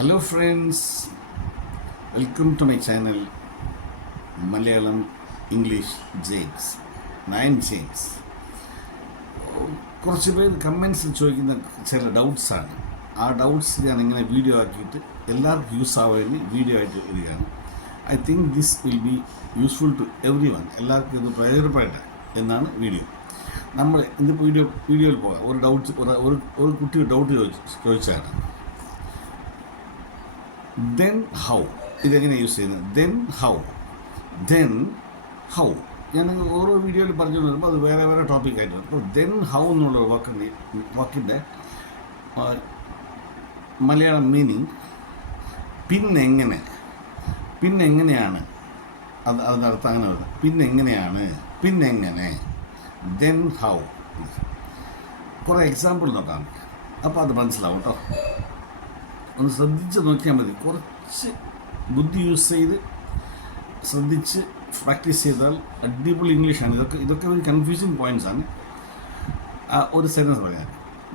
Hello friends, welcome to my channel Malayalam English James. ഞാൻ James. കുറച്ച് പേര് കമൻസിൽ ചോദിക്കുന്ന ചില ഡൗട്ട്സാണ്. ആ ഡൗട്ട്സ് ഞാനിങ്ങനെ വീഡിയോ ആക്കിയിട്ട് എല്ലാവർക്കും യൂസ് ആവാൻ വീഡിയോ ആയിട്ട് വരികയാണ്. I think this will be useful to everyone. എല്ലാവർക്കും ഇത് പ്രയോജനപ്പെടട്ടെ എന്നാണ് വീഡിയോ. നമ്മൾ ഇന്നിപ്പോൾ വീഡിയോയിൽ പോകാം. ഒരു ഡൗട്ട്സ് ഒരു കുട്ടി ഡൗട്ട് ചോദിച്ചാണ്. ദെൻ ഹൗ, ഇതെങ്ങനെ യൂസ് ചെയ്യുന്നത്? ദെൻ ഹൗ ഞാൻ ഓരോ വീഡിയോയിൽ പറഞ്ഞു വരുമ്പോൾ അത് വേറെ വേറെ ടോപ്പിക്കായിട്ട് വരും. അപ്പോൾ ദെൻ ഹൗ എന്നുള്ള വാക്കിൻ്റെ മലയാളം മീനിങ് പിന്നെങ്ങനെയാണ്. അതിൻ്റെ അർത്ഥം അങ്ങനെ വരുന്നത്. പിന്നെങ്ങനെ ദെൻ ഹൗ. കുറേ എക്സാമ്പിൾ നോക്കാം, അപ്പോൾ അത് മനസ്സിലാവും കേട്ടോ. ഒന്ന് ശ്രദ്ധിച്ച് നോക്കിയാൽ മതി. കുറച്ച് ബുദ്ധി യൂസ് ചെയ്ത് ശ്രദ്ധിച്ച് പ്രാക്ടീസ് ചെയ്താൽ അടിപൊളി ഇംഗ്ലീഷാണ്. ഇതൊക്കെ ഒരു കൺഫ്യൂസിങ് പോയിൻറ്റ്സാണ്. ഒരു സെൻറ്റൻസ് പറയാം.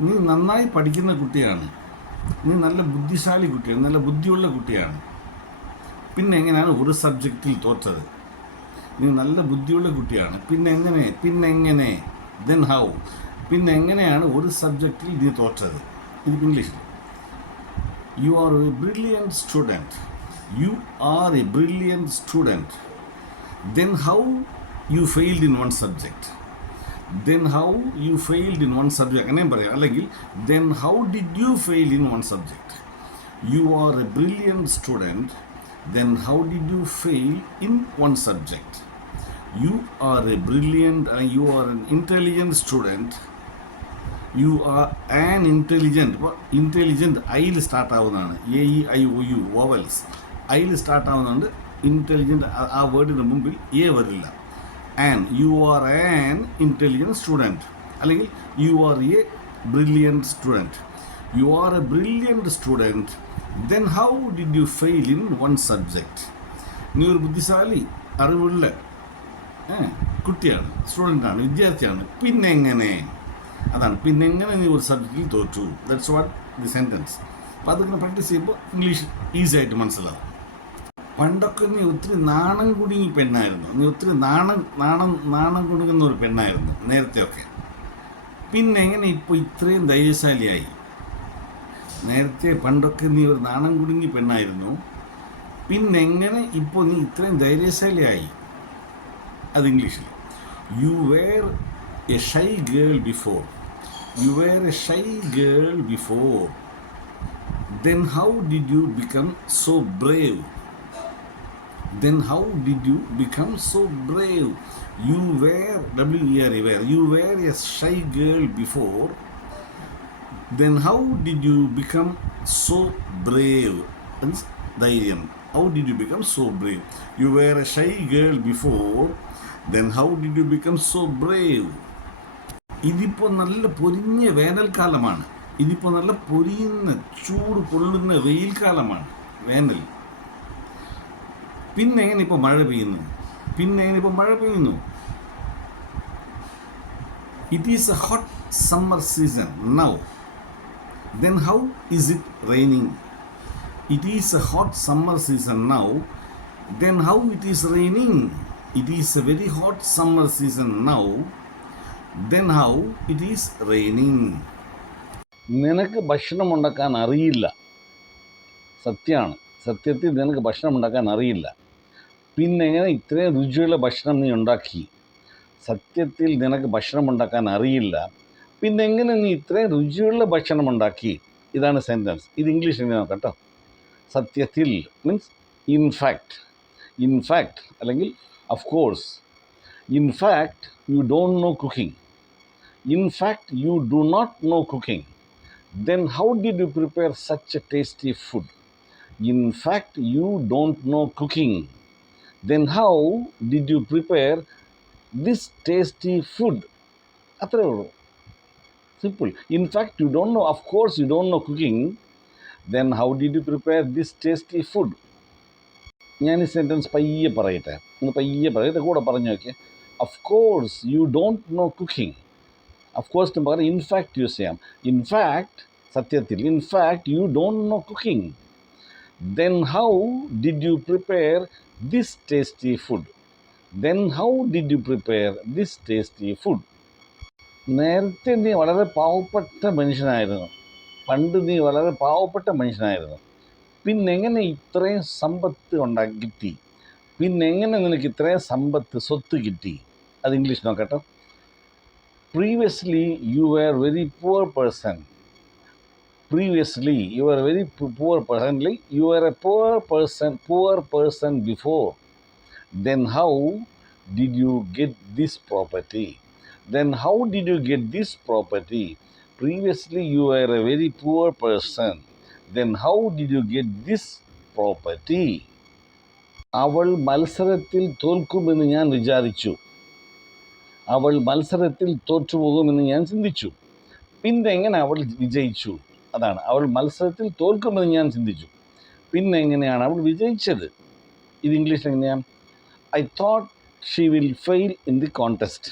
നീ നന്നായി പഠിക്കുന്ന കുട്ടിയാണ്, നീ നല്ല ബുദ്ധിശാലി കുട്ടിയാണ്, നല്ല ബുദ്ധിയുള്ള കുട്ടിയാണ്. പിന്നെ എങ്ങനെയാണ് ഒരു സബ്ജക്റ്റിൽ തോറ്റത്? നീ നല്ല ബുദ്ധിയുള്ള കുട്ടിയാണ്, പിന്നെങ്ങനെ ദെൻ ഹൗ. പിന്നെ എങ്ങനെയാണ് ഒരു സബ്ജക്റ്റിൽ നീ തോറ്റത്? ഇത് ഇംഗ്ലീഷിൽ. You are a brilliant student. Then how you failed in one subject? അങ്ങനെ പറയാം. അല്ലെങ്കിൽ then how did you fail in one subject? You are a brilliant student. Then how did you fail in one subject? You are a brilliant you are an intelligent student. You are an intelligent ഐയിൽ start ആവുന്നതാണ്. AEIOU vowels ഐയിൽ start ആവുന്നതുകൊണ്ട് intelligent ആ വേർഡിന് മുമ്പിൽ വരില്ല. You are an intelligent student, അല്ലെങ്കിൽ you are a brilliant student. You are a brilliant student. Then how did you fail in one subject? നീ ഒരു ബുദ്ധിശാലി അറിവുള്ള കുട്ടിയാണ്, സ്റ്റുഡൻ്റാണ്, വിദ്യാർത്ഥിയാണ്. പിന്നെങ്ങനെ നീ ഒരു സബ്ജക്റ്റിൽ തോറ്റു. That's what the sentence. അപ്പോൾ അതിങ്ങനെ പ്രാക്ടീസ് ചെയ്യുമ്പോൾ ഇംഗ്ലീഷ് ഈസി ആയിട്ട് മനസ്സിലാവും. പണ്ടൊക്കെ നീ ഒത്തിരി നാണം കുടുങ്ങി പെണ്ണായിരുന്നു, നീ ഒത്തിരി നാണം കുടുങ്ങുന്ന ഒരു പെണ്ണായിരുന്നു നേരത്തെയൊക്കെ. പിന്നെ എങ്ങനെ ഇപ്പോൾ ഇത്രയും ധൈര്യശാലിയായി? പണ്ടൊക്കെ നീ ഒരു നാണം കുടുങ്ങി പെണ്ണായിരുന്നു, പിന്നെങ്ങനെ ഇപ്പോൾ നീ ഇത്രയും ധൈര്യശാലിയായി? അത് ഇംഗ്ലീഷിൽ. You were a shy girl before. Then how did you become so brave? You were you were a shy girl before. Then how did you become so brave? ധൈര്യം. How did you become so brave? You were a shy girl before. Then how did you become so brave? ഇതിപ്പോൾ നല്ല പൊരിഞ്ഞ വേനൽക്കാലമാണ്. ഇതിപ്പോൾ നല്ല പൊരിയുന്ന ചൂട് പൊള്ളുന്ന വെയിൽക്കാലമാണ്, വേനൽ. പിന്നെ എങ്ങനെ ഇപ്പോൾ മഴ പെയ്യുന്നു? It is A hot summer season now. Then how is it raining? It is A hot summer season now. Then how it is raining? It is A very hot summer season now. Then how it is raining. നിനക്ക് ഭക്ഷണം ഉണ്ടാക്കാൻ അറിയില്ല. സത്യത്തിൽ നിനക്ക് ഭക്ഷണം ഉണ്ടാക്കാൻ അറിയില്ല. പിന്നെ എങ്ങനെ ഇത്രയും രുചിയുള്ള ഭക്ഷണം നീ ഉണ്ടാക്കി? സത്യത്തിൽ നിനക്ക് ഭക്ഷണം ഉണ്ടാക്കാൻ അറിയില്ല, പിന്നെ എങ്ങനെ നീ ഇത്രയും രുചിയുള്ള ഭക്ഷണം ഉണ്ടാക്കി? ഇതാണ് സെൻറ്റൻസ്. ഇത് ഇംഗ്ലീഷ് എങ്ങനെ നോക്കാം കേട്ടോ. സത്യത്തിൽ മീൻസ് ഇൻഫാക്ട് അല്ലെങ്കിൽ of course. In fact you don't know cooking. In fact, you do not know cooking. Then how did you prepare such a tasty food? In fact, you don't know cooking. Then how did you prepare this tasty food? അത്രേ ഉള്ളൂ, simple. In fact, you don't know, of course you don't know cooking. Then how did you prepare this tasty food? ഞാൻ ഈ sentence പയ്യെ പറയട്ടെ, കൂടെ പറഞ്ഞു നോക്കിയേ. Of course you don't know cooking. Of course ന് പകരം ഇൻഫാക്റ്റ് യൂസ് ചെയ്യാം. ഇൻഫാക്റ്റ് സത്യത്തിൽ, in fact you don't know cooking. Then how did you prepare this tasty food? Then how did you prepare this tasty food? നേരത്തെ നീ വളരെ പാവപ്പെട്ട മനുഷ്യനായിരുന്നു. പണ്ട് നീ വളരെ പാവപ്പെട്ട മനുഷ്യനായിരുന്നു. പിന്നെങ്ങനെ ഇത്രയും സമ്പത്ത് കിട്ടി? പിന്നെങ്ങനെ നിനക്ക് ഇത്രയും സ്വത്ത് കിട്ടി? അത് ഇംഗ്ലീഷ് നോക്കട്ടെ. Previously you were very poor person. Previously you were a very poor person. Like you were a poor person before. Then how did you get this property? Then how did you get this property? Previously you were a very poor person. Then how did you get this property? അവൾ മത്സരത്തിൽ തോൽക്കുമെന്ന് ഞാൻ വിചാരിച്ചു. അവൾ മത്സരത്തിൽ തോറ്റുപോകുമെന്ന് ഞാൻ ചിന്തിച്ചു. പിന്നെ എങ്ങനെ അവൾ വിജയിച്ചു? അതാണ്, അവൾ മത്സരത്തിൽ തോൽക്കുമെന്ന് ഞാൻ ചിന്തിച്ചു. പിന്നെ എങ്ങനെയാണ് അവൾ വിജയിച്ചത്? ഇത് ഇംഗ്ലീഷിൽ എങ്ങനെയാണ്? I thought she will fail in the contest.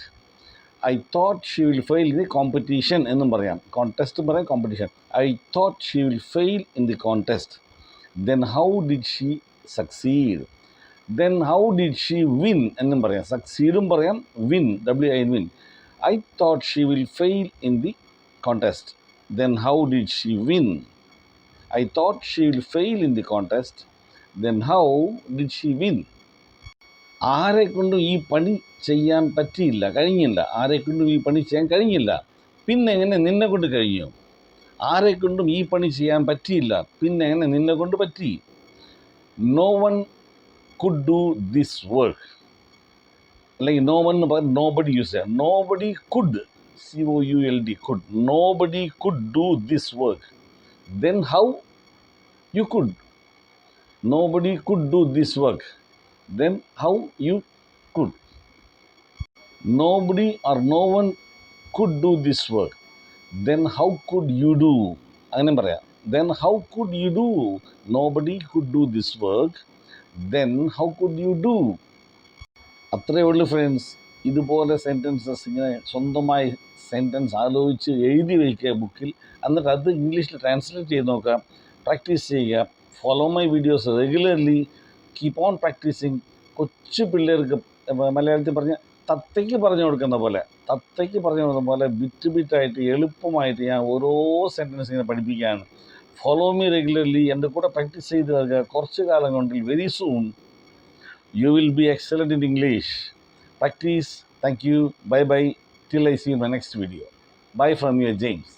I thought she will fail in the competition എന്നും പറയാം. കോൺടെസ്റ്റ് പറയാം, competition. I thought she will fail in the contest. Then how did she succeed? Then how did she win എന്നും പറയാം. സക്സീഡും പറയാം, win, WIN, win. I thought she will fail in the contest. Then how did she win? I thought she will fail in the contest. Then how did she win? ആരെക്കൊണ്ടും ഈ പണി ചെയ്യാൻ കഴിഞ്ഞില്ല. ആരെക്കൊണ്ടും ഈ പണി ചെയ്യാൻ കഴിഞ്ഞില്ല. പിന്നെ എങ്ങനെ നിന്നെ കൊണ്ട് കഴിഞ്ഞു? ആരെക്കൊണ്ടും ഈ പണി ചെയ്യാൻ പറ്റിയില്ല. പിന്നെ എങ്ങനെ നിന്നെ കൊണ്ട് പറ്റി? No one could do this work. അല്ലെങ്കിൽ നോ വൺ എന്ന് പറയാൻ നോബഡി യൂസ് ചെയ്യാം. Nobody could, COULD, could. Nobody could do this work. Then how you could? Nobody could do this work. Then how you could? Nobody or no one could do this work. Then how could you do? അങ്ങനെ പറയാം. Then how could you do? Nobody could do this work. Then how could you do? അത്രയേ ഉള്ളൂ friends. ഇതുപോലെ sentences ഇങ്ങനെ സ്വന്തമായി sentence ആലോചിച്ച് എഴുതി വയ്ക്കുക ബുക്കിൽ. എന്നിട്ട് അത് ഇംഗ്ലീഷിൽ ട്രാൻസ്ലേറ്റ് ചെയ്ത് നോക്കാം. പ്രാക്ടീസ് ചെയ്യുക. Follow my videos regularly. Keep on practising. കൊച്ചു പിള്ളേർക്ക് മലയാളത്തിൽ പറഞ്ഞ തത്തയ്ക്ക് പറഞ്ഞു കൊടുക്കുന്ന പോലെ ബിറ്റ് ബിറ്റായിട്ട് എളുപ്പമായിട്ട് ഞാൻ ഓരോ സെൻറ്റൻസ് ഇങ്ങനെ പഠിപ്പിക്കുകയാണ്. Follow me regularly. എൻ്റെ കൂടെ പ്രാക്ടീസ് ചെയ്ത് വരിക. കുറച്ച് കാലം കൊണ്ട് very soon you will be excellent in English. Practice. Thank you. Bye bye. Till I see you in my next video. Bye from your James.